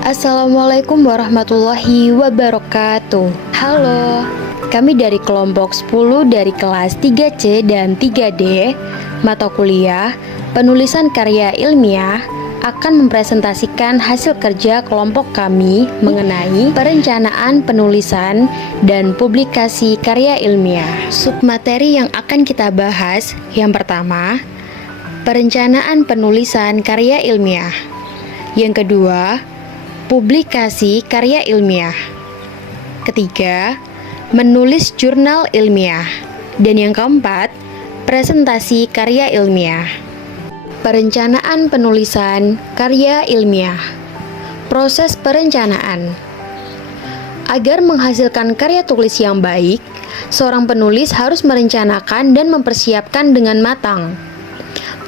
Assalamualaikum warahmatullahi wabarakatuh. Halo, kami dari kelompok 10 dari kelas 3C dan 3D mata kuliah penulisan karya ilmiah akan mempresentasikan hasil kerja kelompok kami mengenai perencanaan penulisan dan publikasi karya ilmiah. Submateri yang akan kita bahas yang pertama, perencanaan penulisan karya ilmiah. Yang kedua, publikasi karya ilmiah. Ketiga, menulis jurnal ilmiah. Dan yang keempat, presentasi karya ilmiah. Perencanaan penulisan karya ilmiah. Proses perencanaan. Agar menghasilkan karya tulis yang baik, seorang penulis harus merencanakan dan mempersiapkan dengan matang.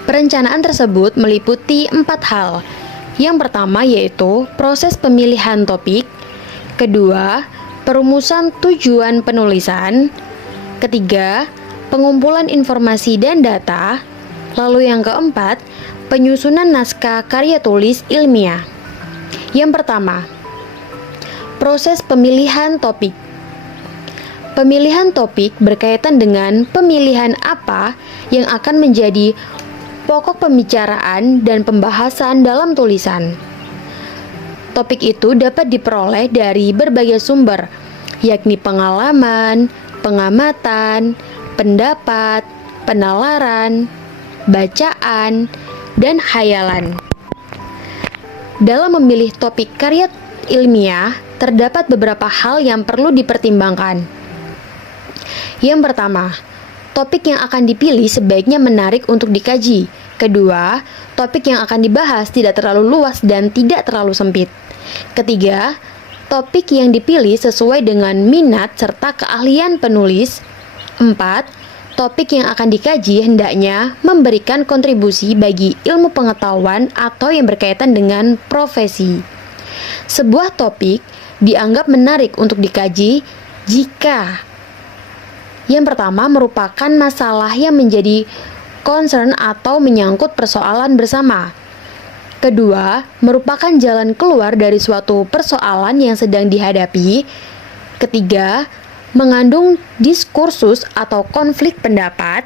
Perencanaan tersebut meliputi 4 hal. Yang pertama yaitu proses pemilihan topik, kedua, perumusan tujuan penulisan, ketiga, pengumpulan informasi dan data, lalu yang keempat, penyusunan naskah karya tulis ilmiah. Yang pertama, proses pemilihan topik. Pemilihan topik berkaitan dengan pemilihan apa yang akan menjadi pokok pembicaraan dan pembahasan dalam tulisan. Topik itu dapat diperoleh dari berbagai sumber, yakni pengalaman, pengamatan, pendapat, penalaran, bacaan, dan hayalan. Dalam memilih topik karya ilmiah, terdapat beberapa hal yang perlu dipertimbangkan. Yang pertama, topik yang akan dipilih sebaiknya menarik untuk dikaji. Kedua, topik yang akan dibahas tidak terlalu luas dan tidak terlalu sempit. Ketiga, topik yang dipilih sesuai dengan minat serta keahlian penulis. Empat, topik yang akan dikaji hendaknya memberikan kontribusi bagi ilmu pengetahuan atau yang berkaitan dengan profesi. Sebuah topik dianggap menarik untuk dikaji jika yang pertama merupakan masalah yang menjadi concern atau menyangkut persoalan bersama. Kedua, merupakan jalan keluar dari suatu persoalan yang sedang dihadapi. Ketiga, mengandung diskursus atau konflik pendapat.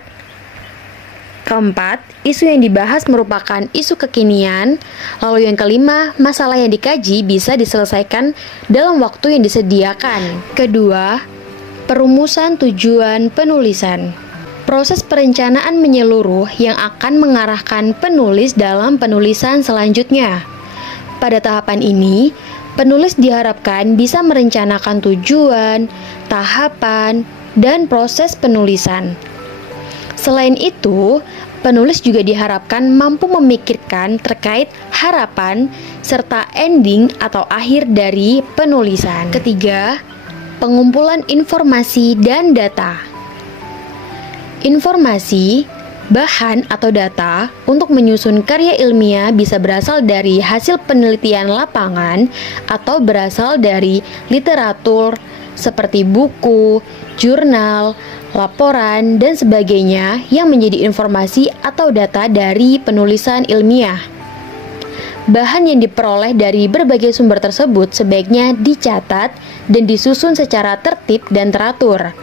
Keempat, isu yang dibahas merupakan isu kekinian. Lalu yang kelima, masalah yang dikaji bisa diselesaikan dalam waktu yang disediakan. Kedua, perumusan tujuan penulisan. Proses perencanaan menyeluruh yang akan mengarahkan penulis dalam penulisan selanjutnya. Pada tahapan ini, penulis diharapkan bisa merencanakan tujuan, tahapan, dan proses penulisan. Selain itu, penulis juga diharapkan mampu memikirkan terkait harapan serta ending atau akhir dari penulisan. Ketiga, pengumpulan informasi dan data. Informasi, bahan atau data untuk menyusun karya ilmiah bisa berasal dari hasil penelitian lapangan atau berasal dari literatur seperti buku, jurnal, laporan, dan sebagainya yang menjadi informasi atau data dari penulisan ilmiah. Bahan yang diperoleh dari berbagai sumber tersebut sebaiknya dicatat dan disusun secara tertib dan teratur.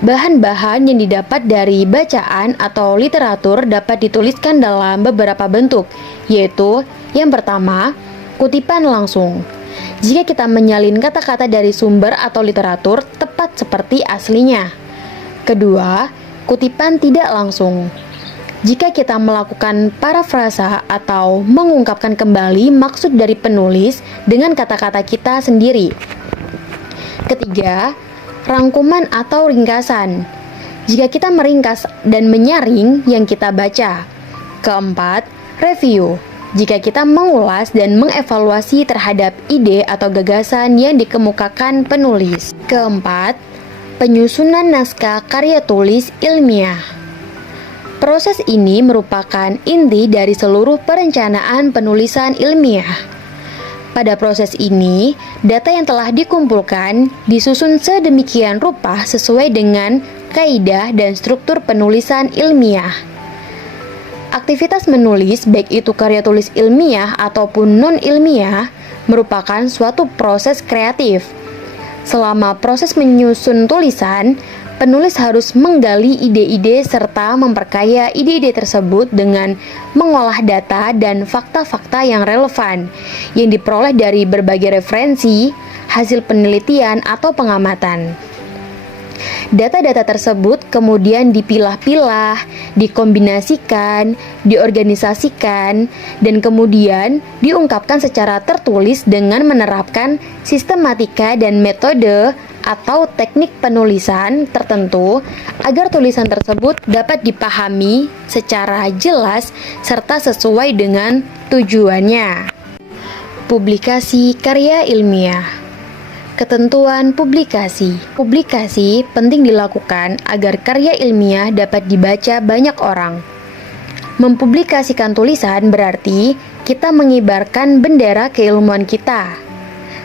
Bahan-bahan yang didapat dari bacaan atau literatur dapat dituliskan dalam beberapa bentuk, yaitu yang pertama, kutipan langsung. Jika kita menyalin kata-kata dari sumber atau literatur tepat seperti aslinya. Kedua, kutipan tidak langsung. Jika kita melakukan parafrasa atau mengungkapkan kembali maksud dari penulis dengan kata-kata kita sendiri. Ketiga, rangkuman atau ringkasan. Jika kita meringkas dan menyaring yang kita baca. Keempat, review. Jika kita mengulas dan mengevaluasi terhadap ide atau gagasan yang dikemukakan penulis. Keempat, penyusunan naskah karya tulis ilmiah. Proses ini merupakan inti dari seluruh perencanaan penulisan ilmiah. Pada proses ini, data yang telah dikumpulkan disusun sedemikian rupa sesuai dengan kaidah dan struktur penulisan ilmiah. Aktivitas menulis, baik itu karya tulis ilmiah ataupun non-ilmiah, merupakan suatu proses kreatif. Selama proses menyusun tulisan, penulis harus menggali ide-ide serta memperkaya ide-ide tersebut dengan mengolah data dan fakta-fakta yang relevan yang diperoleh dari berbagai referensi, hasil penelitian atau pengamatan. Data-data tersebut kemudian dipilah-pilah, dikombinasikan, diorganisasikan, dan kemudian diungkapkan secara tertulis dengan menerapkan sistematika dan metode atau teknik penulisan tertentu agar tulisan tersebut dapat dipahami secara jelas serta sesuai dengan tujuannya. Publikasi karya ilmiah. Ketentuan publikasi. Publikasi penting dilakukan agar karya ilmiah dapat dibaca banyak orang. Mempublikasikan tulisan berarti kita mengibarkan bendera keilmuan kita.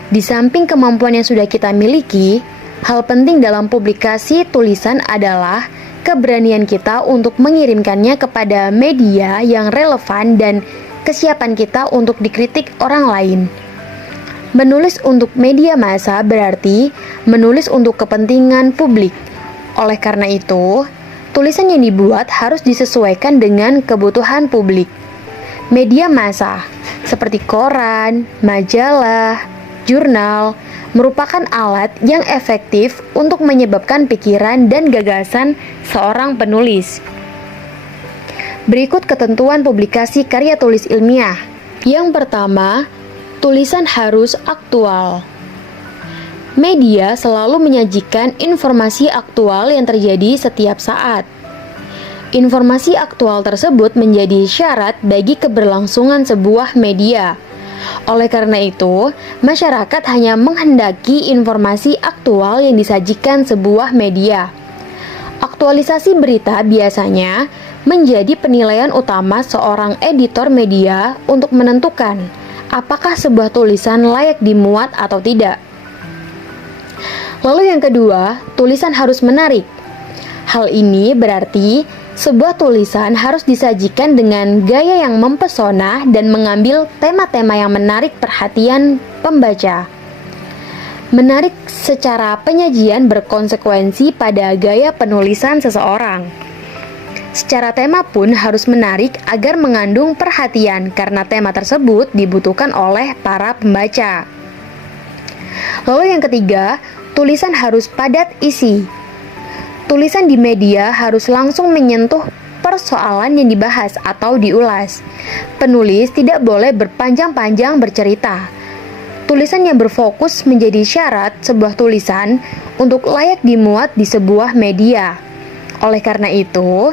Di samping kemampuan yang sudah kita miliki, hal penting dalam publikasi tulisan adalah keberanian kita untuk mengirimkannya kepada media yang relevan dan kesiapan kita untuk dikritik orang lain. Menulis untuk media massa berarti menulis untuk kepentingan publik. Oleh karena itu, tulisan yang dibuat harus disesuaikan dengan kebutuhan publik. Media massa seperti koran, majalah, jurnal merupakan alat yang efektif untuk menyebabkan pikiran dan gagasan seorang penulis. Berikut ketentuan publikasi karya tulis ilmiah. Yang pertama, tulisan harus aktual. Media selalu menyajikan informasi aktual yang terjadi setiap saat. Informasi aktual tersebut menjadi syarat bagi keberlangsungan sebuah media. Oleh karena itu, masyarakat hanya menghendaki informasi aktual yang disajikan sebuah media. Aktualisasi berita biasanya menjadi penilaian utama seorang editor media untuk menentukan apakah sebuah tulisan layak dimuat atau tidak. Lalu yang kedua, tulisan harus menarik. Hal ini berarti sebuah tulisan harus disajikan dengan gaya yang mempesona dan mengambil tema-tema yang menarik perhatian pembaca. Menarik secara penyajian berkonsekuensi pada gaya penulisan seseorang. Secara tema pun harus menarik agar mengandung perhatian karena tema tersebut dibutuhkan oleh para pembaca. Lalu yang ketiga, tulisan harus padat isi. Tulisan di media harus langsung menyentuh persoalan yang dibahas atau diulas. Penulis tidak boleh berpanjang-panjang bercerita. Tulisan yang berfokus menjadi syarat sebuah tulisan untuk layak dimuat di sebuah media. Oleh karena itu,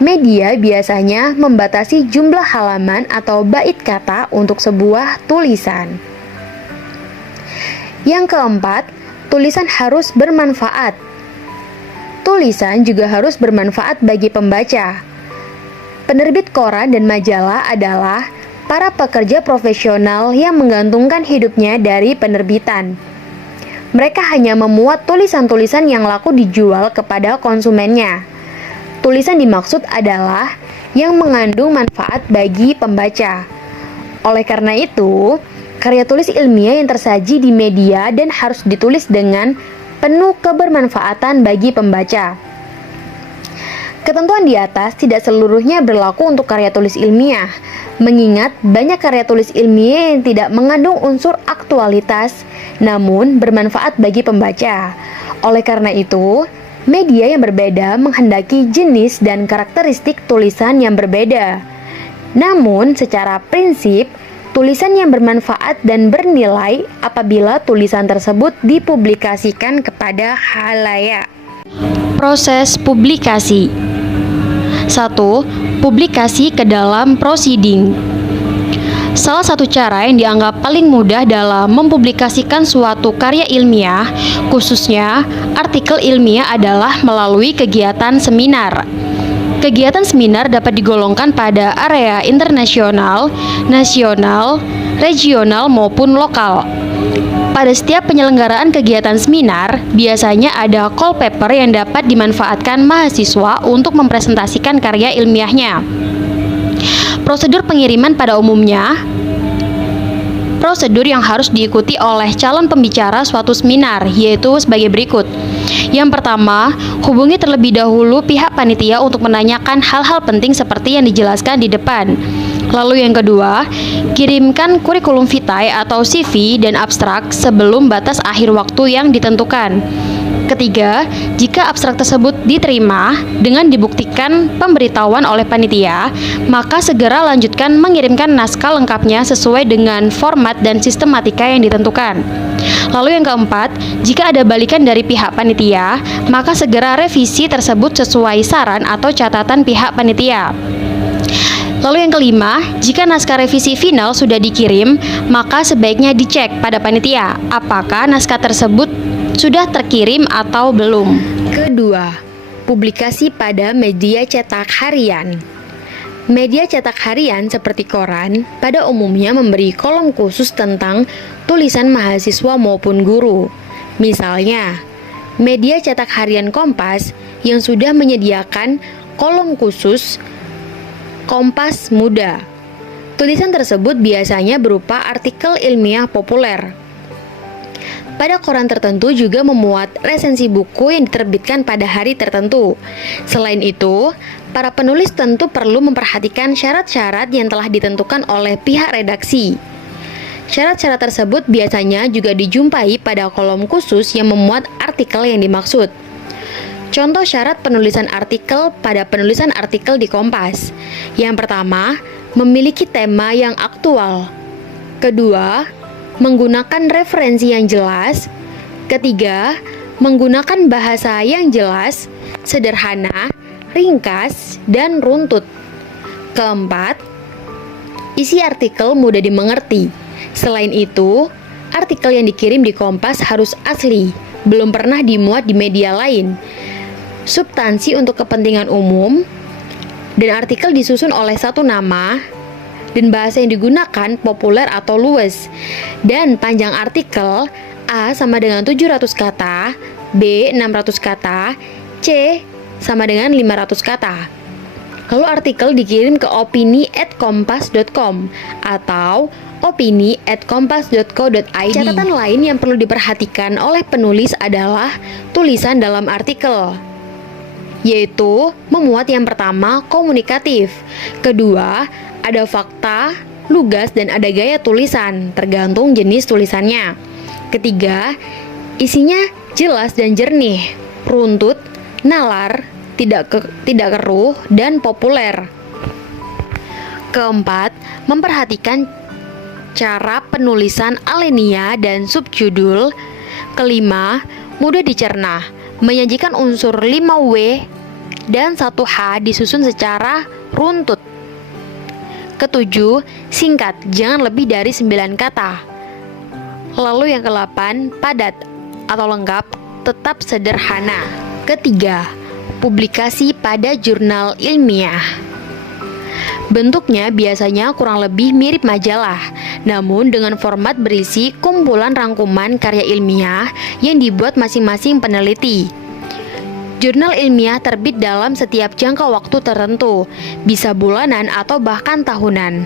media biasanya membatasi jumlah halaman atau bait kata untuk sebuah tulisan. Yang keempat, tulisan harus bermanfaat. Tulisan juga harus bermanfaat bagi pembaca. Penerbit koran dan majalah adalah para pekerja profesional yang menggantungkan hidupnya dari penerbitan. Mereka hanya memuat tulisan-tulisan yang laku dijual kepada konsumennya. Tulisan dimaksud adalah yang mengandung manfaat bagi pembaca. Oleh karena itu, karya tulis ilmiah yang tersaji di media dan harus ditulis dengan penuh kebermanfaatan bagi pembaca. Ketentuan di atas tidak seluruhnya berlaku untuk karya tulis ilmiah, mengingat banyak karya tulis ilmiah yang tidak mengandung unsur aktualitas, namun bermanfaat bagi pembaca. Oleh karena itu, media yang berbeda menghendaki jenis dan karakteristik tulisan yang berbeda. Namun, secara prinsip, tulisan yang bermanfaat dan bernilai apabila tulisan tersebut dipublikasikan kepada khalayak. Proses publikasi. 1. Publikasi ke dalam proceeding. Salah satu cara yang dianggap paling mudah dalam mempublikasikan suatu karya ilmiah, khususnya artikel ilmiah, adalah melalui kegiatan seminar. Kegiatan seminar dapat digolongkan pada area internasional, nasional, regional, maupun lokal. Pada setiap penyelenggaraan kegiatan seminar, biasanya ada call paper yang dapat dimanfaatkan mahasiswa untuk mempresentasikan karya ilmiahnya. Prosedur pengiriman pada umumnya, prosedur yang harus diikuti oleh calon pembicara suatu seminar yaitu sebagai berikut. Yang pertama, hubungi terlebih dahulu pihak panitia untuk menanyakan hal-hal penting seperti yang dijelaskan di depan. Lalu yang kedua, kirimkan kurikulum vitae atau CV dan abstrak sebelum batas akhir waktu yang ditentukan. Ketiga, jika abstrak tersebut diterima dengan dibuktikan pemberitahuan oleh panitia, maka segera lanjutkan mengirimkan naskah lengkapnya sesuai dengan format dan sistematika yang ditentukan. Lalu yang keempat, jika ada balikan dari pihak panitia, maka segera revisi tersebut sesuai saran atau catatan pihak panitia. Lalu yang kelima, jika naskah revisi final sudah dikirim, maka sebaiknya dicek pada panitia apakah naskah tersebut sudah terkirim atau belum. Kedua, publikasi pada media cetak harian. Media cetak harian seperti koran pada umumnya memberi kolom khusus tentang tulisan mahasiswa maupun guru. Misalnya, media cetak harian Kompas yang sudah menyediakan kolom khusus Kompas Muda. Tulisan tersebut biasanya berupa artikel ilmiah populer. Pada koran tertentu juga memuat resensi buku yang diterbitkan pada hari tertentu. Selain itu, para penulis tentu perlu memperhatikan syarat-syarat yang telah ditentukan oleh pihak redaksi. Syarat-syarat tersebut biasanya juga dijumpai pada kolom khusus yang memuat artikel yang dimaksud. Contoh syarat penulisan artikel pada penulisan artikel di Kompas. Yang pertama, memiliki tema yang aktual. Kedua, menggunakan referensi yang jelas. Ketiga, menggunakan bahasa yang jelas, sederhana, ringkas, dan runtut. Keempat, isi artikel mudah dimengerti. Selain itu, artikel yang dikirim di Kompas harus asli, belum pernah dimuat di media lain. Substansi untuk kepentingan umum, dan artikel disusun oleh satu nama, dan bahasa yang digunakan populer atau luwes. Dan panjang artikel A sama dengan 700 kata, B 600 kata, C sama dengan 500 kata. Lalu artikel dikirim ke opini@kompas.com atau opini@kompas.co.id. Catatan lain yang perlu diperhatikan oleh penulis adalah tulisan dalam artikel, yaitu memuat yang pertama komunikatif, kedua ada fakta, lugas, dan ada gaya tulisan, tergantung jenis tulisannya. Ketiga, isinya jelas dan jernih, runtut, nalar, tidak keruh, dan populer. Keempat, memperhatikan cara penulisan alinea dan subjudul. Kelima, mudah dicerna, menyajikan unsur 5W dan 1H disusun secara runtut. Ketujuh, singkat, jangan lebih dari 9 kata. Lalu yang ke-8, padat atau lengkap, tetap sederhana. Ketiga, publikasi pada jurnal ilmiah. Bentuknya biasanya kurang lebih mirip majalah, namun dengan format berisi kumpulan rangkuman karya ilmiah yang dibuat masing-masing peneliti. Jurnal ilmiah terbit dalam setiap jangka waktu tertentu, bisa bulanan atau bahkan tahunan.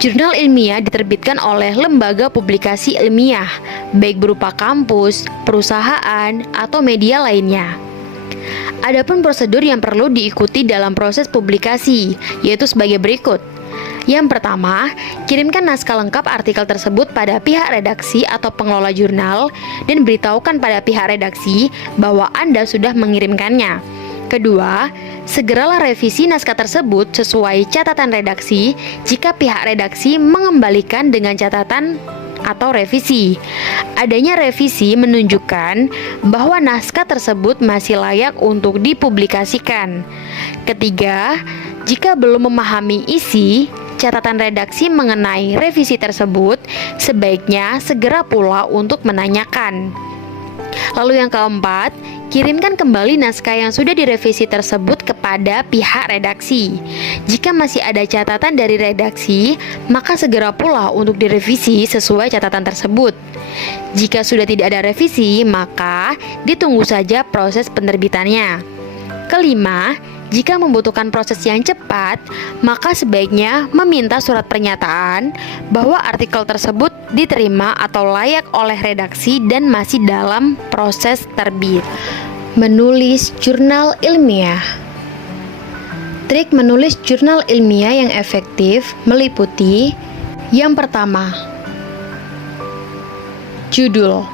Jurnal ilmiah diterbitkan oleh lembaga publikasi ilmiah, baik berupa kampus, perusahaan, atau media lainnya. Adapun prosedur yang perlu diikuti dalam proses publikasi, yaitu sebagai berikut. Yang pertama, kirimkan naskah lengkap artikel tersebut pada pihak redaksi atau pengelola jurnal dan beritahukan pada pihak redaksi bahwa Anda sudah mengirimkannya. Kedua, segeralah revisi naskah tersebut sesuai catatan redaksi jika pihak redaksi mengembalikan dengan catatan atau revisi. Adanya revisi menunjukkan bahwa naskah tersebut masih layak untuk dipublikasikan. Ketiga, jika belum memahami isi catatan redaksi mengenai revisi tersebut, sebaiknya segera pula untuk menanyakan. Lalu yang keempat, kirimkan kembali naskah yang sudah direvisi tersebut kepada pihak redaksi. Jika masih ada catatan dari redaksi, maka segera pula untuk direvisi sesuai catatan tersebut. Jika sudah tidak ada revisi, maka ditunggu saja proses penerbitannya. Kelima, Jika membutuhkan proses yang cepat, maka sebaiknya meminta surat pernyataan bahwa artikel tersebut diterima atau layak oleh redaksi dan masih dalam proses terbit. Menulis jurnal ilmiah. Trik menulis jurnal ilmiah yang efektif meliputi: yang pertama, judul.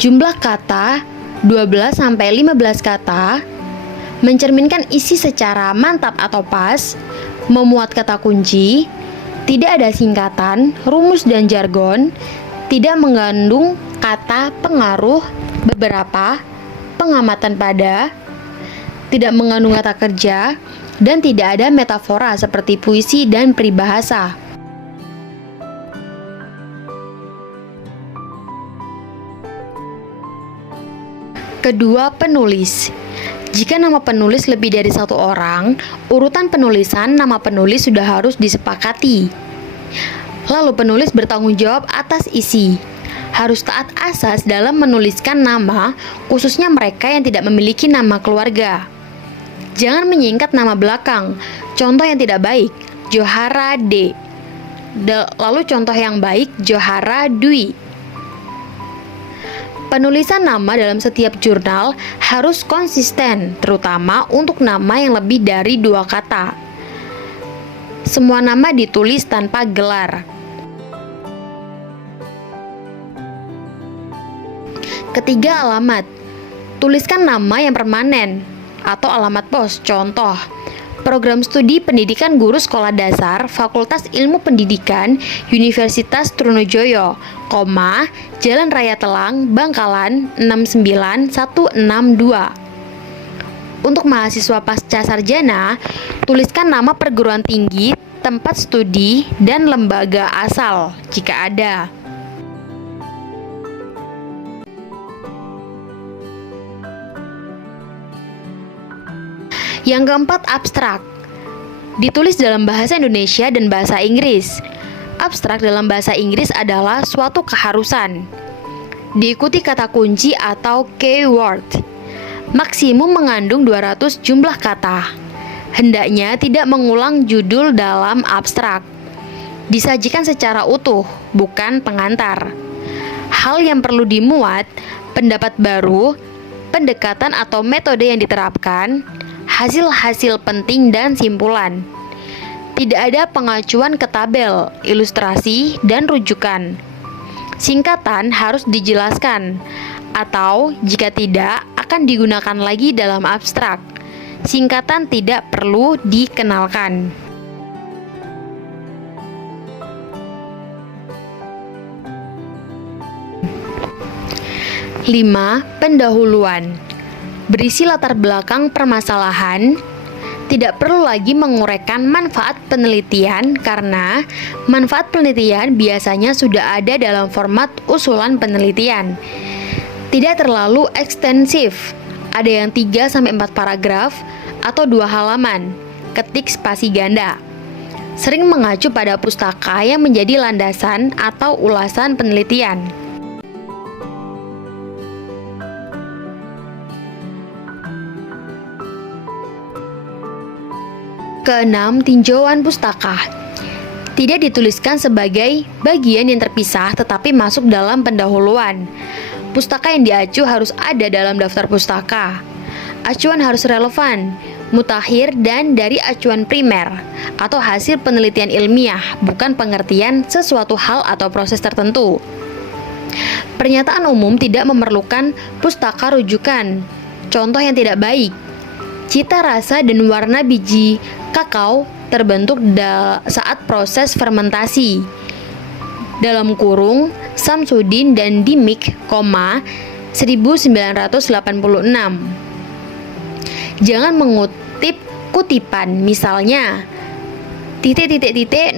Jumlah kata 12-15 kata, mencerminkan isi secara mantap atau pas, memuat kata kunci, tidak ada singkatan, rumus dan jargon, tidak mengandung kata pengaruh, beberapa, pengamatan pada, tidak mengandung kata kerja, dan tidak ada metafora seperti puisi dan peribahasa. Kedua, penulis. Jika nama penulis lebih dari satu orang, urutan penulisan nama penulis sudah harus disepakati. Lalu penulis bertanggung jawab atas isi. Harus taat asas dalam menuliskan nama, khususnya mereka yang tidak memiliki nama keluarga. Jangan menyingkat nama belakang. Contoh yang tidak baik, Johara D. Lalu contoh yang baik, Johara Dwi. Penulisan nama dalam setiap jurnal harus konsisten, terutama untuk nama yang lebih dari 2 kata. Semua nama ditulis tanpa gelar. Ketiga, alamat. Tuliskan nama yang permanen atau alamat pos. Contoh, Program Studi Pendidikan Guru Sekolah Dasar Fakultas Ilmu Pendidikan Universitas Trunojoyo, Jalan Raya Telang, Bangkalan 69162. Untuk mahasiswa pasca sarjana, tuliskan nama perguruan tinggi, tempat studi, dan lembaga asal jika ada. Yang keempat, abstrak. Ditulis dalam bahasa Indonesia dan bahasa Inggris. Abstrak dalam bahasa Inggris adalah suatu keharusan. Diikuti kata kunci atau keyword. Maksimum mengandung 200 jumlah kata. Hendaknya tidak mengulang judul dalam abstrak. Disajikan secara utuh, bukan pengantar. Hal yang perlu dimuat, pendapat baru, pendekatan atau metode yang diterapkan, hasil-hasil penting dan simpulan. Tidak ada pengacuan ke tabel, ilustrasi, dan rujukan. Singkatan harus dijelaskan, atau jika tidak, akan digunakan lagi dalam abstrak. Singkatan tidak perlu dikenalkan. 5. Pendahuluan. Berisi latar belakang permasalahan. Tidak perlu lagi menguraikan manfaat penelitian karena manfaat penelitian biasanya sudah ada dalam format usulan penelitian. Tidak terlalu ekstensif. Ada yang 3-4 paragraf atau 2 halaman. Ketik spasi ganda. Sering mengacu pada pustaka yang menjadi landasan atau ulasan penelitian. Keenam, tinjauan pustaka. Tidak dituliskan sebagai bagian yang terpisah tetapi masuk dalam pendahuluan. Pustaka yang diacu harus ada dalam daftar pustaka. Acuan harus relevan, mutakhir, dan dari acuan primer atau hasil penelitian ilmiah, bukan pengertian sesuatu hal atau proses tertentu. Pernyataan umum tidak memerlukan pustaka rujukan. Contoh yang tidak baik, cita rasa dan warna biji kakao terbentuk saat proses fermentasi. Dalam kurung, Samsudin dan Dimik, 1986. Jangan mengutip kutipan, misalnya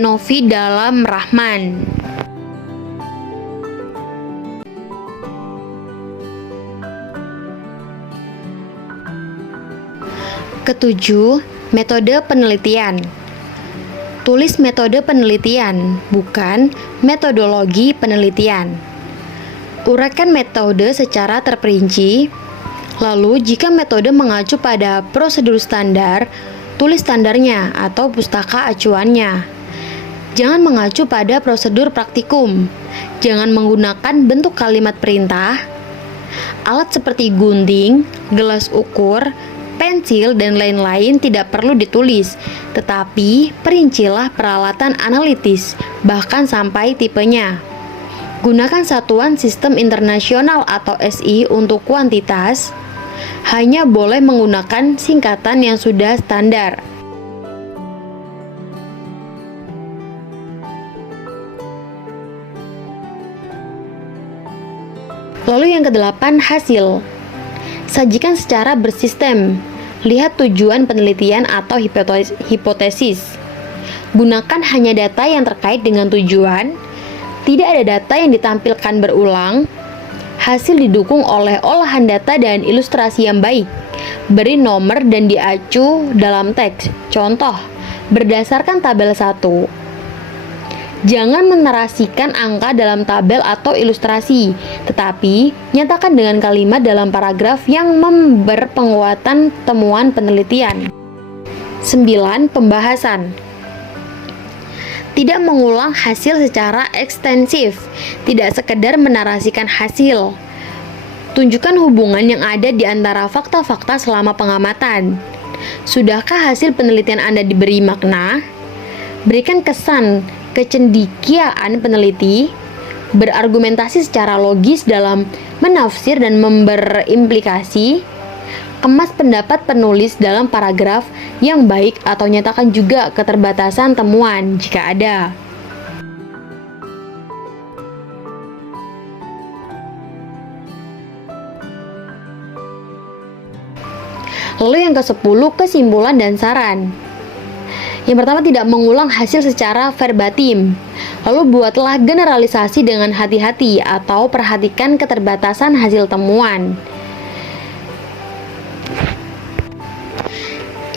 Novi dalam Rahman. Ketujuh, metode penelitian. Tulis metode penelitian, bukan metodologi penelitian. Uraikan metode secara terperinci. Lalu, jika metode mengacu pada prosedur standar, tulis standarnya atau pustaka acuannya. Jangan mengacu pada prosedur praktikum. Jangan menggunakan bentuk kalimat perintah. Alat seperti gunting, gelas ukur, pensil, dan lain-lain tidak perlu ditulis, tetapi perincilah peralatan analitis, bahkan sampai tipenya. Gunakan satuan sistem internasional atau SI untuk kuantitas. Hanya boleh menggunakan singkatan yang sudah standar. Lalu yang kedelapan, hasil. Sajikan secara bersistem. Lihat tujuan penelitian atau hipotesis. Gunakan hanya data yang terkait dengan tujuan. Tidak ada data yang ditampilkan berulang. Hasil didukung oleh olahan data dan ilustrasi yang baik. Beri nomor dan diacu dalam teks. Contoh, berdasarkan tabel 1. Jangan menarasikan angka dalam tabel atau ilustrasi, tetapi nyatakan dengan kalimat dalam paragraf yang berpenguatan temuan penelitian. 9. Pembahasan. Tidak mengulang hasil secara ekstensif, tidak sekedar menarasikan hasil. Tunjukkan hubungan yang ada di antara fakta-fakta selama pengamatan. Sudahkah hasil penelitian Anda diberi makna? Berikan kesan kecendikiaan peneliti, berargumentasi secara logis dalam menafsir dan berimplikasi. Kemas pendapat penulis dalam paragraf yang baik atau nyatakan juga keterbatasan temuan jika ada. Lalu yang ke-10, kesimpulan dan saran. Yang pertama, tidak mengulang hasil secara verbatim. Lalu buatlah generalisasi dengan hati-hati atau perhatikan keterbatasan hasil temuan.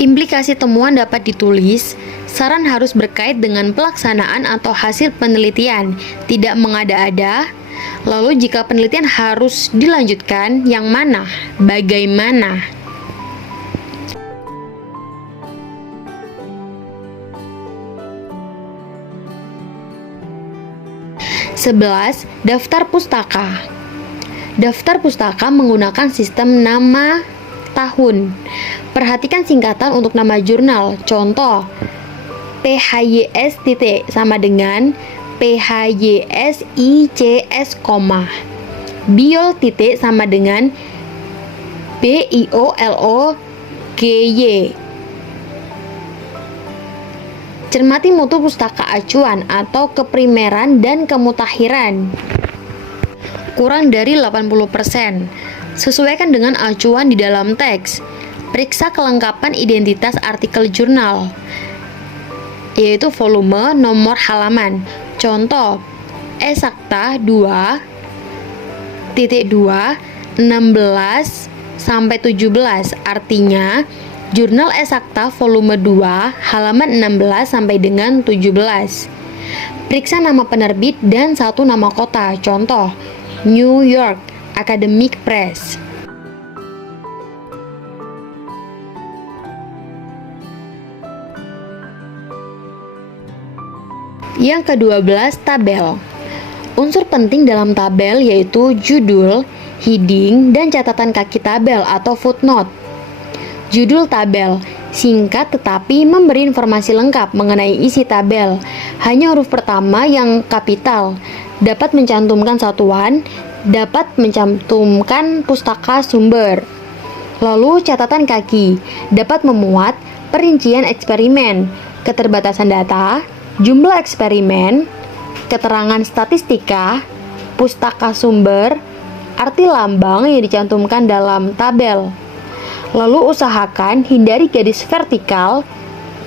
Implikasi temuan dapat ditulis. Saran harus berkait dengan pelaksanaan atau hasil penelitian, tidak mengada-ada. Lalu jika penelitian harus dilanjutkan, yang mana, bagaimana? Sebelas, daftar pustaka. Daftar pustaka menggunakan sistem nama tahun. Perhatikan singkatan untuk nama jurnal. Contoh, PHYS titik sama dengan PHYSICS, Biol titik sama dengan BIOLOGY. Cermati mutu pustaka acuan atau keprimeran dan kemutakhiran. Kurang dari 80%. Sesuaikan dengan acuan di dalam teks. Periksa kelengkapan identitas artikel jurnal, yaitu volume, nomor halaman. Contoh, Eksakta 2.2 16 sampai 17, artinya jurnal Eksakta volume 2 halaman 16 sampai dengan 17. Periksa nama penerbit dan satu nama kota. Contoh, New York Academic Press. Yang ke-12, tabel. Unsur penting dalam tabel yaitu judul, heading, dan catatan kaki tabel atau footnote. Judul tabel singkat tetapi memberi informasi lengkap mengenai isi tabel. Hanya huruf pertama yang kapital. Dapat mencantumkan satuan, dapat mencantumkan pustaka sumber. Lalu catatan kaki dapat memuat perincian eksperimen, keterbatasan data, jumlah eksperimen, keterangan statistika, pustaka sumber, arti lambang yang dicantumkan dalam tabel. Lalu usahakan hindari garis vertikal,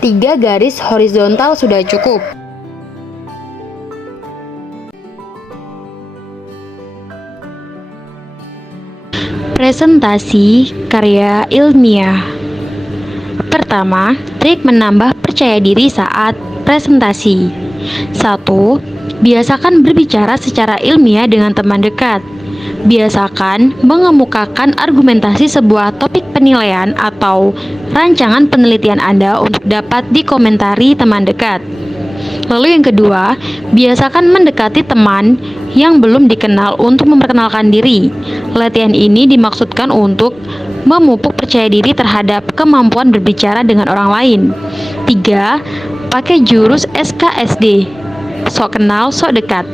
3 garis horizontal sudah cukup. Presentasi karya ilmiah. Pertama, trik menambah percaya diri saat presentasi. 1. Biasakan berbicara secara ilmiah dengan teman dekat. Biasakan mengemukakan argumentasi sebuah topik penilaian atau rancangan penelitian Anda untuk dapat dikomentari teman dekat. Lalu yang kedua, biasakan mendekati teman yang belum dikenal untuk memperkenalkan diri. Latihan ini dimaksudkan untuk memupuk percaya diri terhadap kemampuan berbicara dengan orang lain. 3. Pakai jurus SKSD. Sok kenal, sok dekat.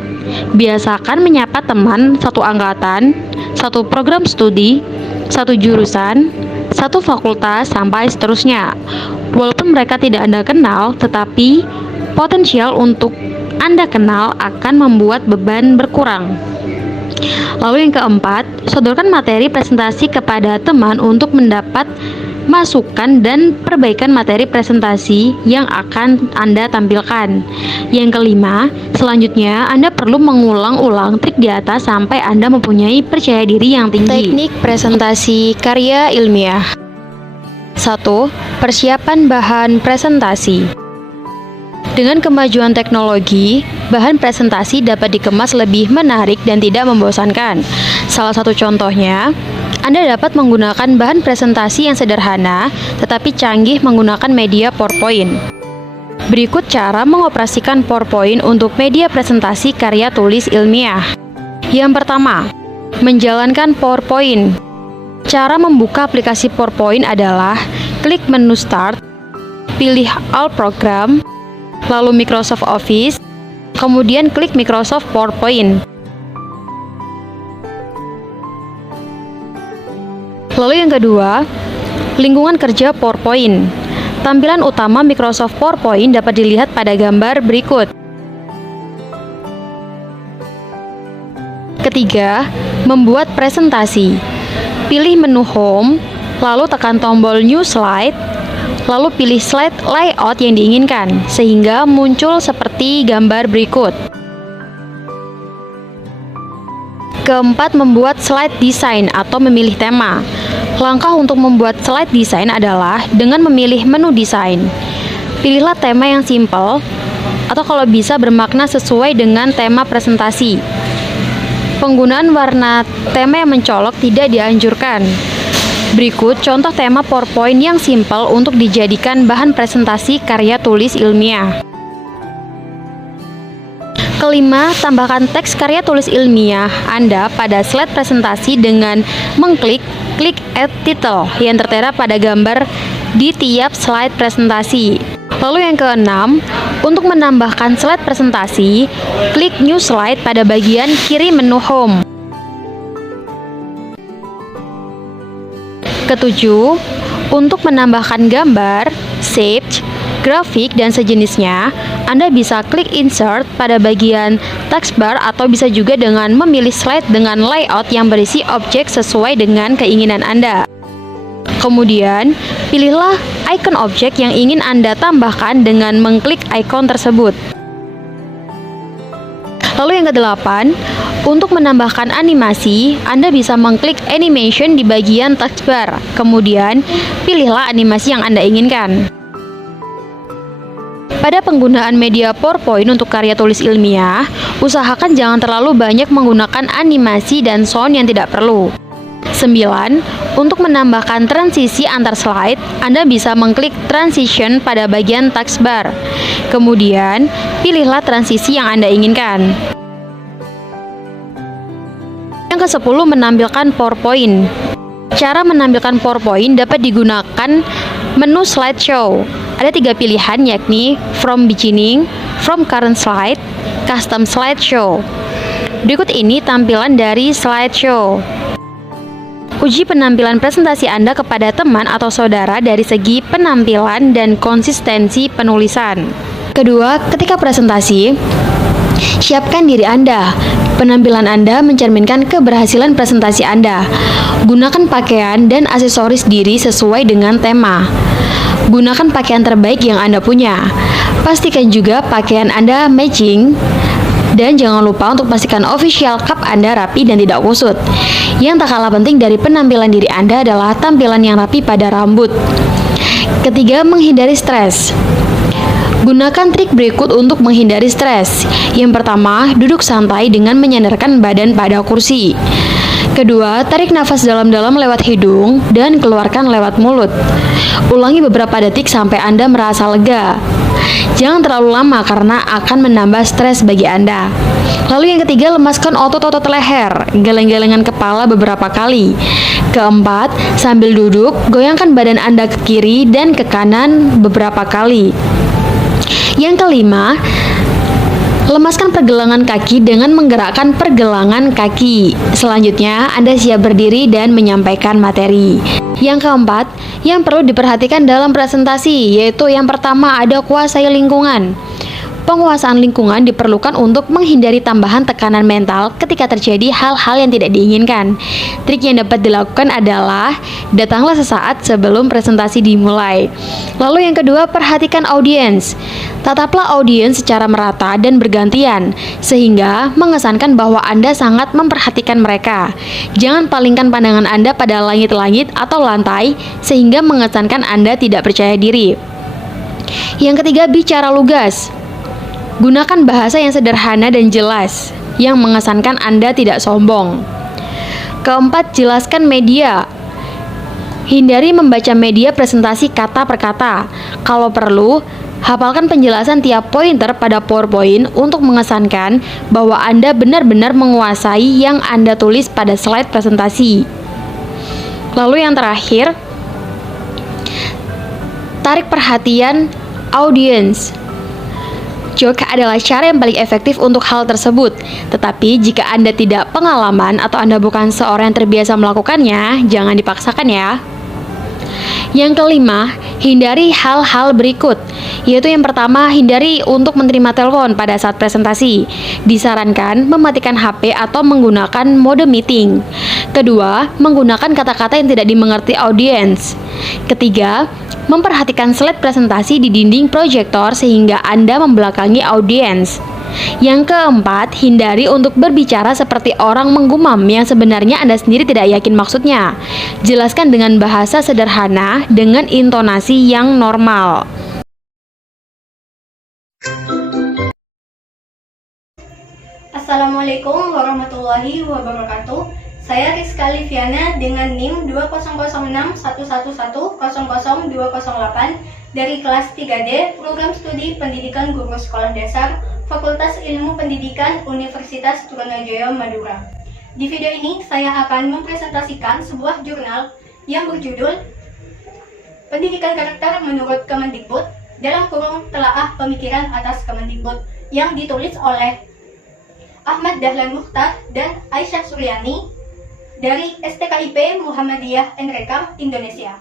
Biasakan menyapa teman satu angkatan, satu program studi, satu jurusan, satu fakultas, sampai seterusnya. Walaupun mereka tidak Anda kenal, tetapi potensial untuk Anda kenal akan membuat beban berkurang. Lalu yang keempat, sodorkan materi presentasi kepada teman untuk mendapat masukan dan perbaikan materi presentasi yang akan Anda tampilkan. Yang kelima, selanjutnya Anda perlu mengulang-ulang trik di atas sampai Anda mempunyai percaya diri yang tinggi. Teknik presentasi karya ilmiah. 1. Persiapan bahan presentasi. Dengan kemajuan teknologi, bahan presentasi dapat dikemas lebih menarik dan tidak membosankan. Salah satu contohnya, Anda dapat menggunakan bahan presentasi yang sederhana tetapi canggih menggunakan media PowerPoint. Berikut cara mengoperasikan PowerPoint untuk media presentasi karya tulis ilmiah. Yang pertama, menjalankan PowerPoint. Cara membuka aplikasi PowerPoint adalah klik menu Start, pilih All Program, lalu Microsoft Office, kemudian klik Microsoft PowerPoint. Lalu yang kedua, lingkungan kerja PowerPoint. Tampilan utama Microsoft PowerPoint dapat dilihat pada gambar berikut. Ketiga, membuat presentasi. Pilih menu Home, lalu tekan tombol New Slide, lalu pilih slide layout yang diinginkan, sehingga muncul seperti gambar berikut. Keempat, membuat slide design atau memilih tema. Langkah untuk membuat slide design adalah dengan memilih menu desain. Pilihlah tema yang simple, atau kalau bisa bermakna sesuai dengan tema presentasi. Penggunaan warna tema yang mencolok tidak dianjurkan. Berikut contoh tema PowerPoint yang simpel untuk dijadikan bahan presentasi karya tulis ilmiah. Kelima, tambahkan teks karya tulis ilmiah Anda pada slide presentasi dengan mengklik klik Add Title yang tertera pada gambar di tiap slide presentasi. Lalu yang keenam, untuk menambahkan slide presentasi, klik New Slide pada bagian kiri menu Home. Ketujuh, untuk menambahkan gambar, shape, grafik, dan sejenisnya, Anda bisa klik Insert pada bagian taskbar atau bisa juga dengan memilih slide dengan layout yang berisi objek sesuai dengan keinginan Anda. Kemudian, pilihlah icon objek yang ingin Anda tambahkan dengan mengklik icon tersebut. Lalu yang kedelapan, untuk menambahkan animasi, Anda bisa mengklik animation di bagian taskbar. Kemudian, pilihlah animasi yang Anda inginkan. Pada penggunaan media PowerPoint untuk karya tulis ilmiah, usahakan jangan terlalu banyak menggunakan animasi dan sound yang tidak perlu. 9. Untuk menambahkan transisi antar slide, Anda bisa mengklik Transition pada bagian taskbar. Kemudian, pilihlah transisi yang Anda inginkan. Yang ke-10, menampilkan PowerPoint. Cara menampilkan PowerPoint dapat digunakan menu slideshow. Ada 3 pilihan, yakni From Beginning, From Current Slide, Custom Slideshow. Berikut ini tampilan dari slideshow. Uji penampilan presentasi Anda kepada teman atau saudara dari segi penampilan dan konsistensi penulisan. Kedua, ketika presentasi, siapkan diri Anda. Penampilan Anda mencerminkan keberhasilan presentasi Anda. Gunakan pakaian dan aksesoris diri sesuai dengan tema. Gunakan pakaian terbaik yang Anda punya. Pastikan juga pakaian Anda matching. Dan jangan lupa untuk pastikan official cup Anda rapi dan tidak kusut. Yang tak kalah penting dari penampilan diri Anda adalah tampilan yang rapi pada rambut. Ketiga, menghindari stres. Gunakan trik berikut untuk menghindari stres. Yang pertama, duduk santai dengan menyandarkan badan pada kursi. Kedua, tarik nafas dalam-dalam lewat hidung dan keluarkan lewat mulut. Ulangi beberapa detik sampai Anda merasa lega. Jangan terlalu lama karena akan menambah stres bagi Anda. Lalu yang ketiga, lemaskan otot-otot leher, geleng-gelengan kepala beberapa kali. Keempat, sambil duduk, goyangkan badan Anda ke kiri dan ke kanan beberapa kali. Yang kelima, lemaskan pergelangan kaki dengan menggerakkan pergelangan kaki. Selanjutnya, Anda siap berdiri dan menyampaikan materi. Yang keempat, yang perlu diperhatikan dalam presentasi, yaitu yang pertama ada kuasai lingkungan. Penguasaan lingkungan diperlukan untuk menghindari tambahan tekanan mental ketika terjadi hal-hal yang tidak diinginkan. Trik yang dapat dilakukan adalah datanglah sesaat sebelum presentasi dimulai. Lalu yang kedua, perhatikan audiens. Tataplah audiens secara merata dan bergantian, sehingga mengesankan bahwa Anda sangat memperhatikan mereka. Jangan palingkan pandangan Anda pada langit-langit atau lantai, sehingga mengesankan Anda tidak percaya diri. Yang ketiga, bicara lugas. Gunakan bahasa yang sederhana dan jelas, yang mengesankan Anda tidak sombong. Keempat, jelaskan media. Hindari membaca media presentasi kata per kata. Kalau perlu, hafalkan penjelasan tiap pointer pada PowerPoint untuk mengesankan bahwa Anda benar-benar menguasai yang Anda tulis pada slide presentasi. Lalu yang terakhir, tarik perhatian audiens. Joke adalah cara yang paling efektif untuk hal tersebut. Tetapi jika Anda tidak pengalaman atau Anda bukan seorang yang terbiasa melakukannya, jangan dipaksakan ya. Yang kelima, hindari hal-hal berikut, yaitu yang pertama, hindari untuk menerima telepon pada saat presentasi. Disarankan mematikan HP atau menggunakan mode meeting. Kedua, menggunakan kata-kata yang tidak dimengerti audiens. Ketiga, memperhatikan slide presentasi di dinding proyektor sehingga Anda membelakangi audiens. Yang keempat, hindari untuk berbicara seperti orang menggumam yang sebenarnya Anda sendiri tidak yakin maksudnya. Jelaskan dengan bahasa sederhana dengan intonasi yang normal. Assalamualaikum warahmatullahi wabarakatuh. Saya Rizka Liviana dengan NIM 2006111002008 dari kelas 3D Program Studi Pendidikan Guru Sekolah Dasar Fakultas Ilmu Pendidikan Universitas Trunojoyo Madura. Di video ini saya akan mempresentasikan sebuah jurnal yang berjudul Pendidikan Karakter Menurut Kemendikbud dalam kurung Telaah Pemikiran Atas Kemendikbud yang ditulis oleh Ahmad Dahlan Mukhtar dan Aisyah Suryani dari STKIP Muhammadiyah Nrekam, Indonesia.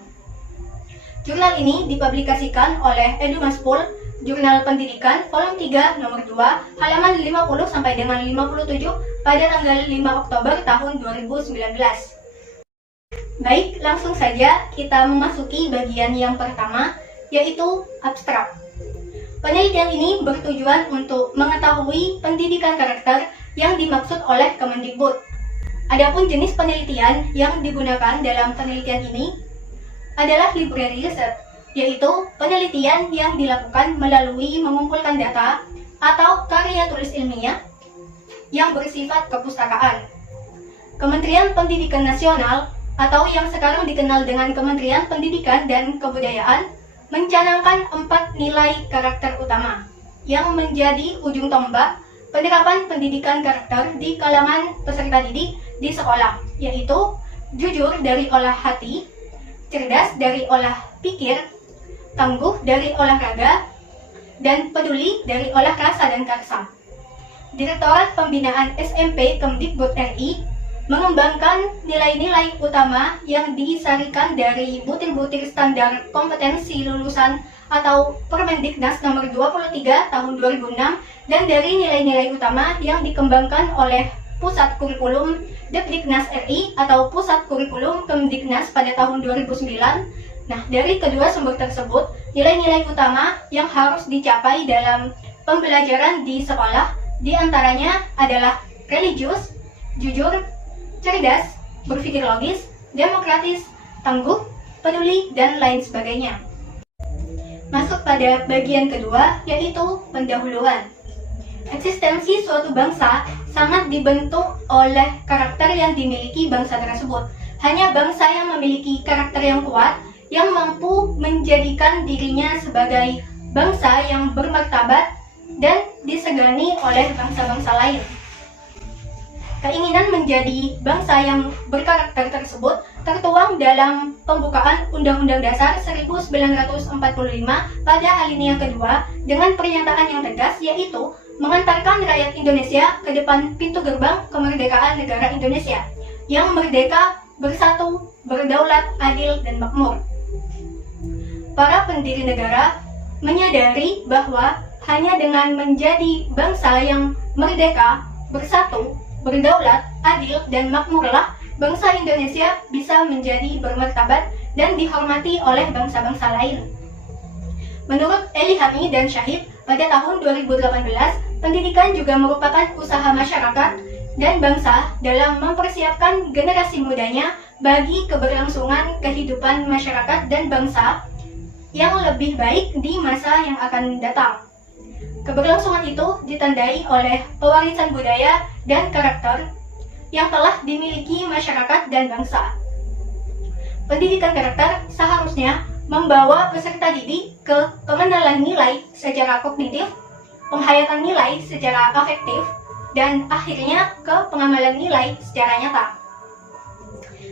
Jurnal ini dipublikasikan oleh Edumaspul, Jurnal Pendidikan, Volume 3, Nomor 2, halaman 50 sampai dengan 57 pada tanggal 5 Oktober tahun 2019. Baik, langsung saja kita memasuki bagian yang pertama, yaitu abstrak. Penelitian ini bertujuan untuk mengetahui pendidikan karakter yang dimaksud oleh Kemendikbud. Adapun jenis penelitian yang digunakan dalam penelitian ini adalah library research, yaitu penelitian yang dilakukan melalui mengumpulkan data atau karya tulis ilmiah yang bersifat kepustakaan. Kementerian Pendidikan Nasional atau yang sekarang dikenal dengan Kementerian Pendidikan dan Kebudayaan mencanangkan 4 nilai karakter utama yang menjadi ujung tombak penerapan pendidikan karakter di kalangan peserta didik di sekolah, yaitu jujur dari olah hati, cerdas dari olah pikir, tangguh dari olahraga, dan peduli dari olah rasa dan karsa. Direktorat Pembinaan SMP Kemdikbud RI mengembangkan nilai-nilai utama yang disarikan dari butir-butir standar kompetensi lulusan atau Permendiknas nomor 23 tahun 2006 dan dari nilai-nilai utama yang dikembangkan oleh Pusat Kurikulum Depdiknas RI atau Pusat Kurikulum Kemdiknas pada tahun 2009. Nah, dari kedua sumber tersebut, nilai-nilai utama yang harus dicapai dalam pembelajaran di sekolah diantaranya adalah religius, jujur, cerdas, berpikir logis, demokratis, tangguh, peduli, dan lain sebagainya. Masuk pada bagian kedua, yaitu pendahuluan. Eksistensi suatu bangsa sangat dibentuk oleh karakter yang dimiliki bangsa tersebut. Hanya bangsa yang memiliki karakter yang kuat yang mampu menjadikan dirinya sebagai bangsa yang bermartabat dan disegani oleh bangsa-bangsa lain. Keinginan menjadi bangsa yang berkarakter tersebut tertuang dalam pembukaan Undang-Undang Dasar 1945 pada alinea kedua dengan pernyataan yang tegas, yaitu mengantarkan rakyat Indonesia ke depan pintu gerbang kemerdekaan negara Indonesia yang merdeka, bersatu, berdaulat, adil, dan makmur. Para pendiri negara menyadari bahwa hanya dengan menjadi bangsa yang merdeka, bersatu, berdaulat, adil, dan makmurlah bangsa Indonesia bisa menjadi bermartabat dan dihormati oleh bangsa-bangsa lain. Menurut Eli Hani dan Syahid, pada tahun 2018, pendidikan juga merupakan usaha masyarakat dan bangsa dalam mempersiapkan generasi mudanya bagi keberlangsungan kehidupan masyarakat dan bangsa yang lebih baik di masa yang akan datang. Keberlangsungan itu ditandai oleh pewarisan budaya dan karakter yang telah dimiliki masyarakat dan bangsa. Pendidikan karakter seharusnya membawa peserta didik ke pengenalan nilai secara kognitif, penghayatan nilai secara afektif, dan akhirnya ke pengamalan nilai secara nyata.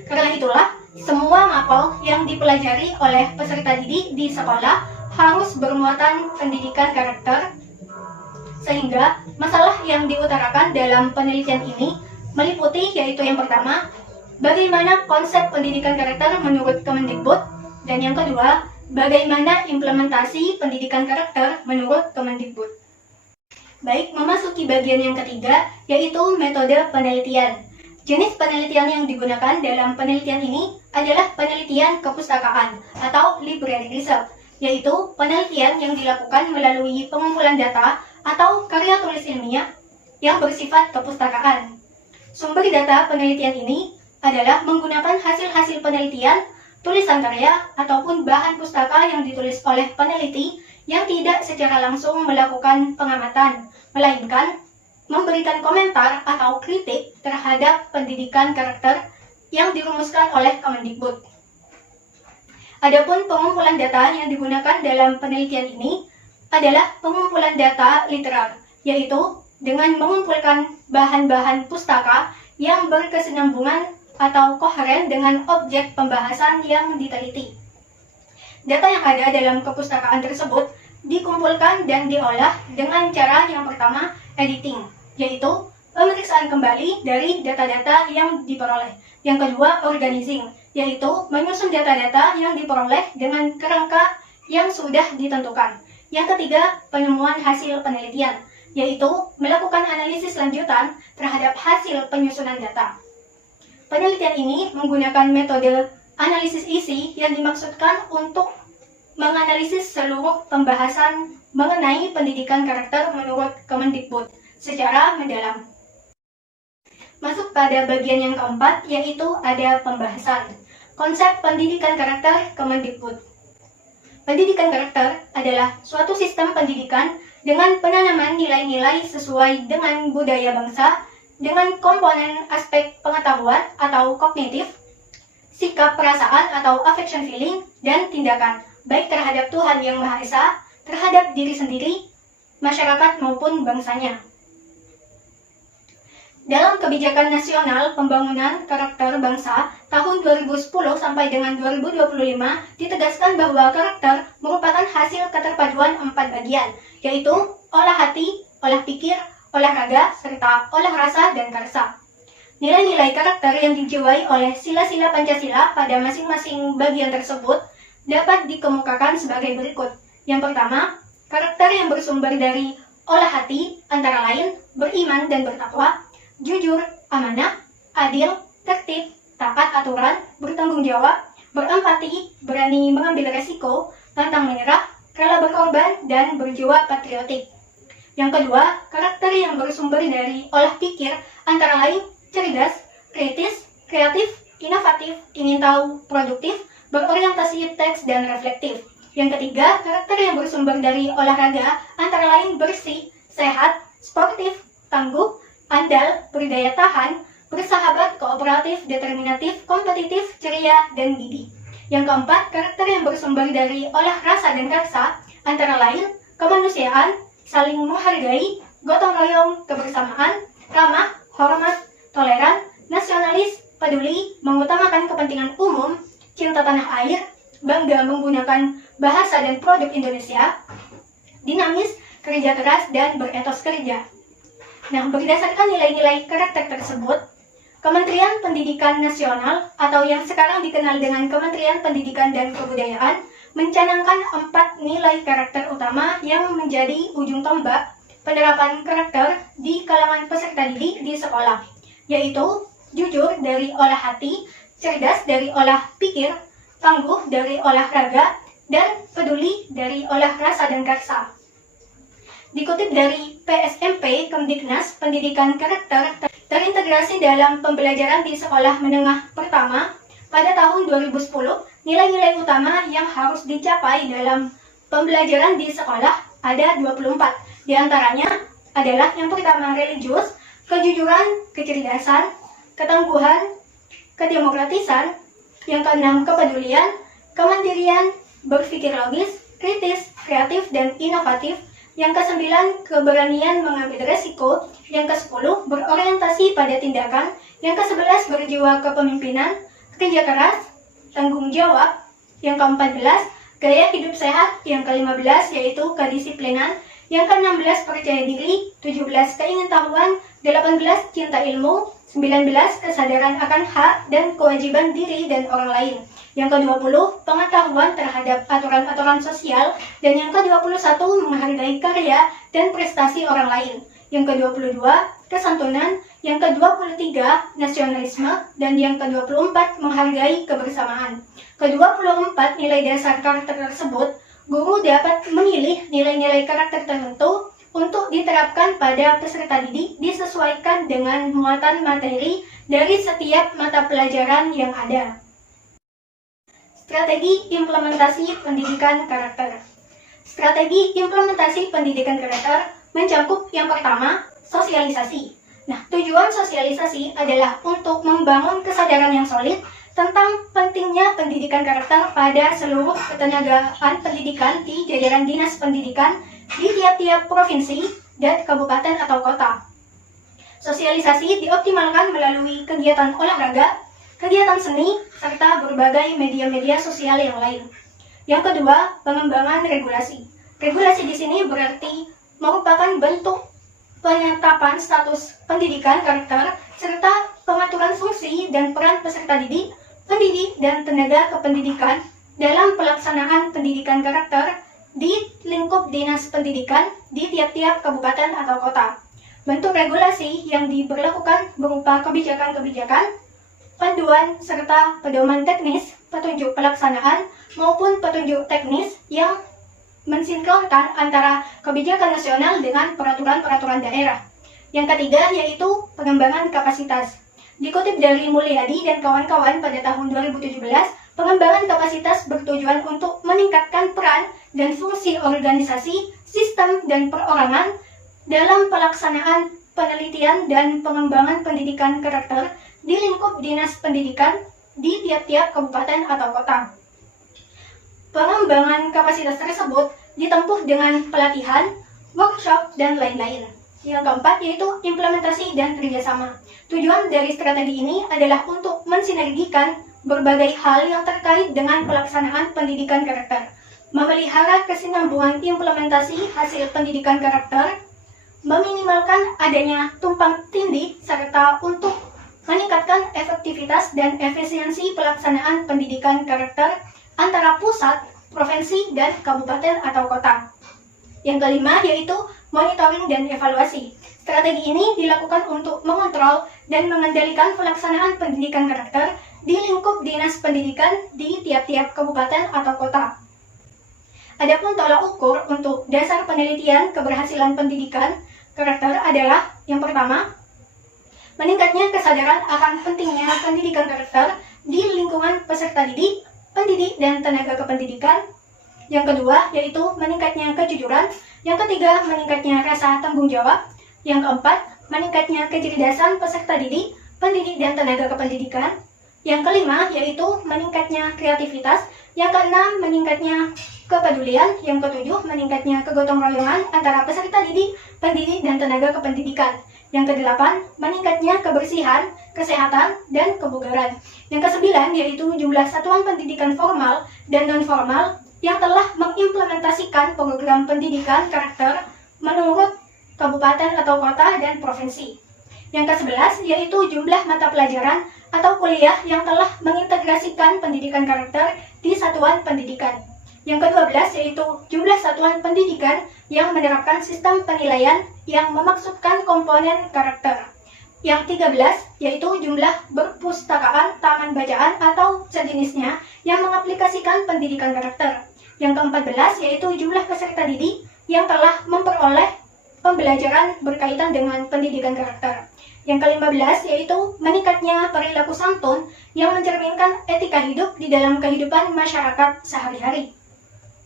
Karena itulah, semua mapel yang dipelajari oleh peserta didik di sekolah harus bermuatan pendidikan karakter, sehingga masalah yang diutarakan dalam penelitian ini meliputi, yaitu yang pertama, bagaimana konsep pendidikan karakter menurut Kemendikbud, dan yang kedua, bagaimana implementasi pendidikan karakter menurut Kemendikbud. Baik, memasuki bagian yang ketiga, yaitu metode penelitian. Jenis penelitian yang digunakan dalam penelitian ini adalah penelitian kepustakaan atau library research, yaitu penelitian yang dilakukan melalui pengumpulan data atau karya tulis ilmiah yang bersifat kepustakaan. Sumber data penelitian ini adalah menggunakan hasil-hasil penelitian, tulisan karya, ataupun bahan pustaka yang ditulis oleh peneliti yang tidak secara langsung melakukan pengamatan, melainkan memberikan komentar atau kritik terhadap pendidikan karakter yang dirumuskan oleh Kemendikbud. Adapun pengumpulan data yang digunakan dalam penelitian ini adalah pengumpulan data literar, yaitu dengan mengumpulkan bahan-bahan pustaka yang berkesinambungan atau koheren dengan objek pembahasan yang diteliti. Data yang ada dalam kepustakaan tersebut dikumpulkan dan diolah dengan cara yang pertama, editing, yaitu pemeriksaan kembali dari data-data yang diperoleh. Yang kedua, organizing, yaitu menyusun data-data yang diperoleh dengan kerangka yang sudah ditentukan. Yang ketiga, penemuan hasil penelitian, yaitu melakukan analisis lanjutan terhadap hasil penyusunan data. Penelitian ini menggunakan metode analisis isi yang dimaksudkan untuk menganalisis seluruh pembahasan mengenai pendidikan karakter menurut Kemendikbud secara mendalam. Masuk pada bagian yang keempat, yaitu ada pembahasan konsep pendidikan karakter Kemendikbud. Pendidikan karakter adalah suatu sistem pendidikan dengan penanaman nilai-nilai sesuai dengan budaya bangsa, dengan komponen aspek pengetahuan atau kognitif, sikap perasaan atau affection feeling, dan tindakan, baik terhadap Tuhan Yang Maha Esa, terhadap diri sendiri, masyarakat maupun bangsanya. Dalam Kebijakan Nasional Pembangunan Karakter Bangsa tahun 2010 sampai dengan 2025 ditegaskan bahwa karakter merupakan hasil keterpaduan 4 bagian, yaitu olah hati, olah pikir, olah raga, serta olah rasa dan karsa. Nilai-nilai karakter yang dijiwai oleh sila-sila Pancasila pada masing-masing bagian tersebut dapat dikemukakan sebagai berikut. Yang pertama, karakter yang bersumber dari olah hati antara lain beriman dan bertakwa, jujur, amanah, adil, tertib, taat aturan, bertanggung jawab, berempati, berani mengambil resiko, pantang menyerah, rela berkorban, dan berjiwa patriotik. Yang kedua, karakter yang bersumber dari olah pikir antara lain cerdas, kritis, kreatif, inovatif, ingin tahu, produktif, berorientasi teks dan reflektif. Yang ketiga, karakter yang bersumber dari olahraga antara lain bersih, sehat, sportif, tangguh, andal, berdaya tahan, bersahabat, kooperatif, determinatif, kompetitif, ceria, dan gigih. Yang keempat, karakter yang bersumber dari olah rasa dan karsa antara lain kemanusiaan, saling menghargai, gotong royong, kebersamaan, ramah, hormat, toleran, nasionalis, peduli, mengutamakan kepentingan umum, cinta tanah air, bangga menggunakan bahasa dan produk Indonesia, dinamis, kerja keras, dan beretos kerja. Nah, berdasarkan nilai-nilai karakter tersebut, Kementerian Pendidikan Nasional atau yang sekarang dikenal dengan Kementerian Pendidikan dan Kebudayaan mencanangkan 4 nilai karakter utama yang menjadi ujung tombak penerapan karakter di kalangan peserta didik di sekolah, yaitu jujur dari olah hati, cerdas dari olah pikir, tangguh dari olahraga, dan peduli dari olah rasa dan karsa. Dikutip dari PSMP Kemdiknas, pendidikan karakter terintegrasi dalam pembelajaran di sekolah menengah pertama pada tahun 2010. Nilai-nilai utama yang harus dicapai dalam pembelajaran di sekolah ada 24. Di antaranya adalah yang pertama religius, kejujuran, kecerdasan, ketangguhan, kedemokratisan, yang keenam kepedulian, kemandirian, berpikir logis, kritis, kreatif, dan inovatif, yang kesembilan keberanian mengambil resiko, yang ke-10 berorientasi pada tindakan, yang ke-11 berjiwa kepemimpinan, kerja keras, tanggung jawab, yang ke-14 gaya hidup sehat, yang ke-15 yaitu kedisiplinan, yang ke-16 percaya diri, 17 keingintahuan, 18 cinta ilmu, 19 kesadaran akan hak dan kewajiban diri dan orang lain, yang ke-20 pengetahuan terhadap aturan-aturan sosial, dan yang ke-21 menghargai karya dan prestasi orang lain, yang ke-22 kesantunan, yang ke-23 nasionalisme, dan yang ke-24 menghargai kebersamaan. Ke-24 nilai dasar karakter tersebut, guru dapat memilih nilai-nilai karakter tertentu untuk diterapkan pada peserta didik disesuaikan dengan muatan materi dari setiap mata pelajaran yang ada. Strategi implementasi pendidikan karakter. Strategi implementasi pendidikan karakter mencakup yang pertama, sosialisasi. Nah, tujuan sosialisasi adalah untuk membangun kesadaran yang solid tentang pentingnya pendidikan karakter pada seluruh ketenagaan pendidikan di jajaran dinas pendidikan di tiap-tiap provinsi dan kabupaten atau kota. Sosialisasi dioptimalkan melalui kegiatan olahraga, kegiatan seni, serta berbagai media-media sosial yang lain. Yang kedua, pengembangan regulasi. Regulasi di sini berarti merupakan bentuk penetapan status pendidikan karakter serta pengaturan fungsi dan peran peserta didik, pendidik, dan tenaga kependidikan dalam pelaksanaan pendidikan karakter di lingkup dinas pendidikan di tiap-tiap kabupaten atau kota. Bentuk regulasi yang diberlakukan berupa kebijakan-kebijakan, panduan, serta pedoman teknis, petunjuk pelaksanaan, maupun petunjuk teknis yang mensinkronkan antara kebijakan nasional dengan peraturan-peraturan daerah. Yang ketiga yaitu pengembangan kapasitas. Dikutip dari Mulyadi dan kawan-kawan pada tahun 2017, pengembangan kapasitas bertujuan untuk meningkatkan peran dan fungsi organisasi, sistem, dan perorangan dalam pelaksanaan penelitian dan pengembangan pendidikan karakter di lingkup dinas pendidikan di tiap-tiap kabupaten atau kota. Pengembangan kapasitas tersebut ditempuh dengan pelatihan, workshop, dan lain-lain. Yang keempat yaitu implementasi dan kerjasama. Tujuan dari strategi ini adalah untuk mensinergikan berbagai hal yang terkait dengan pelaksanaan pendidikan karakter, memelihara kesinambungan implementasi hasil pendidikan karakter, meminimalkan adanya tumpang tindih, serta untuk meningkatkan efektivitas dan efisiensi pelaksanaan pendidikan karakter antara pusat, provinsi, dan kabupaten atau kota. Yang kelima yaitu monitoring dan evaluasi. Strategi ini dilakukan untuk mengontrol dan mengendalikan pelaksanaan pendidikan karakter di lingkup dinas pendidikan di tiap-tiap kabupaten atau kota. Adapun tolak ukur untuk dasar penelitian keberhasilan pendidikan karakter adalah yang pertama, meningkatnya kesadaran akan pentingnya pendidikan karakter di lingkungan peserta didik, pendidik, dan tenaga kependidikan. Yang kedua yaitu meningkatnya kejujuran. Yang ketiga meningkatnya rasa tanggung jawab. Yang keempat meningkatnya kecerdasan peserta didik, pendidik dan tenaga kependidikan. Yang kelima yaitu meningkatnya kreativitas. Yang keenam meningkatnya kepedulian. Yang ketujuh meningkatnya kegotong royongan antara peserta didik, pendidik dan tenaga kependidikan. Yang kedelapan meningkatnya kebersihan, kesehatan dan kebugaran. Yang kesembilan yaitu jumlah satuan pendidikan formal dan non formal yang telah mengimplementasikan program pendidikan karakter menurut kabupaten atau kota dan provinsi. Yang ke-11 yaitu jumlah mata pelajaran atau kuliah yang telah mengintegrasikan pendidikan karakter di satuan pendidikan. Yang ke-12 yaitu jumlah satuan pendidikan yang menerapkan sistem penilaian yang memaksudkan komponen karakter. Yang 13 yaitu jumlah perpustakaan, taman bacaan atau sejenisnya yang mengaplikasikan pendidikan karakter. Yang ke-14 yaitu jumlah peserta didik yang telah memperoleh pembelajaran berkaitan dengan pendidikan karakter. Yang ke-15 yaitu meningkatnya perilaku santun yang mencerminkan etika hidup di dalam kehidupan masyarakat sehari-hari.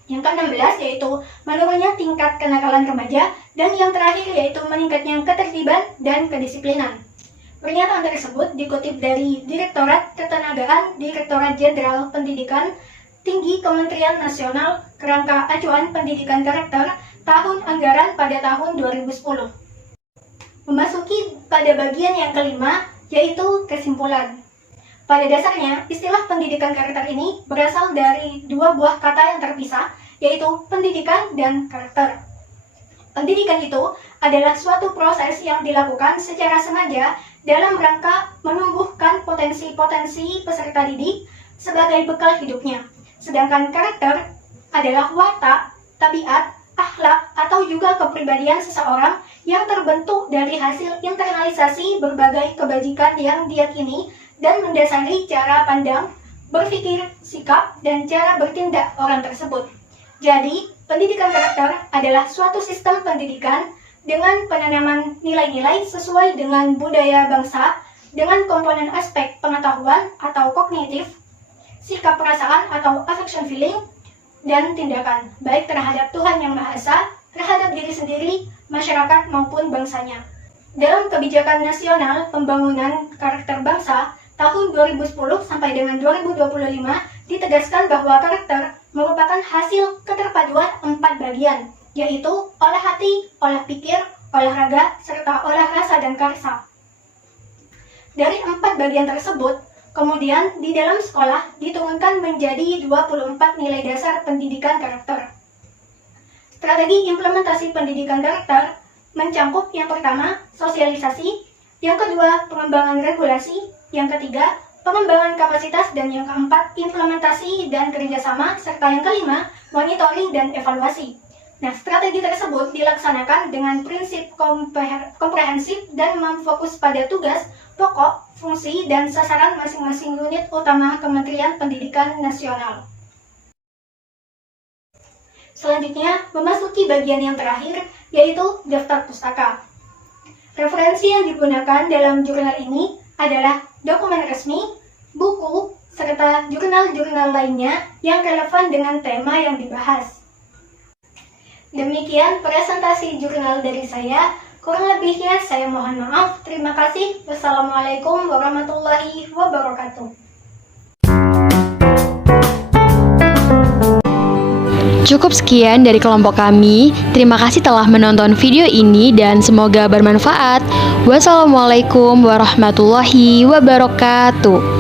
Yang ke-16 yaitu menurunnya tingkat kenakalan remaja, dan yang terakhir yaitu meningkatnya ketertiban dan kedisiplinan. Pernyataan tersebut dikutip dari Direktorat Ketenagaan Direktorat Jenderal Pendidikan Tinggi Kementerian Nasional Kerangka Acuan Pendidikan Karakter tahun anggaran pada tahun 2010. Memasuki pada bagian yang kelima yaitu kesimpulan. Pada dasarnya, istilah pendidikan karakter ini berasal dari dua buah kata yang terpisah, yaitu pendidikan dan karakter. Pendidikan itu adalah suatu proses yang dilakukan secara sengaja dalam rangka menumbuhkan potensi-potensi peserta didik sebagai bekal hidupnya. Sedangkan karakter adalah watak, tabiat, akhlak, atau juga kepribadian seseorang yang terbentuk dari hasil internalisasi berbagai kebajikan yang diyakini dan mendasari cara pandang, berpikir, sikap, dan cara bertindak orang tersebut. Jadi, pendidikan karakter adalah suatu sistem pendidikan dengan penanaman nilai-nilai sesuai dengan budaya bangsa, dengan komponen aspek pengetahuan atau kognitif, sikap perasaan atau affection feeling, dan tindakan, baik terhadap Tuhan Yang Maha Esa, terhadap diri sendiri, masyarakat, maupun bangsanya. Dalam kebijakan nasional pembangunan karakter bangsa, tahun 2010 sampai dengan 2025 ditegaskan bahwa karakter merupakan hasil keterpaduan 4 bagian, yaitu olah hati, olah pikir, olahraga, serta olah rasa dan karsa. Dari 4 bagian tersebut, kemudian di dalam sekolah diturunkan menjadi 24 nilai dasar pendidikan karakter. Strategi implementasi pendidikan karakter mencakup yang pertama, sosialisasi, yang kedua, pengembangan regulasi, yang ketiga, pengembangan kapasitas, dan yang keempat, implementasi dan kerjasama, serta yang kelima, monitoring dan evaluasi. Nah, strategi tersebut dilaksanakan dengan prinsip komprehensif dan memfokus pada tugas, pokok, fungsi, dan sasaran masing-masing unit utama Kementerian Pendidikan Nasional. Selanjutnya, memasuki bagian yang terakhir, yaitu daftar pustaka. Referensi yang digunakan dalam jurnal ini adalah dokumen resmi, buku, serta jurnal-jurnal lainnya yang relevan dengan tema yang dibahas. Demikian presentasi jurnal dari saya. Kurang lebihnya saya mohon maaf. Terima kasih. Wassalamualaikum warahmatullahi wabarakatuh. Cukup sekian dari kelompok kami. Terima kasih telah menonton video ini dan semoga bermanfaat. Wassalamualaikum warahmatullahi wabarakatuh.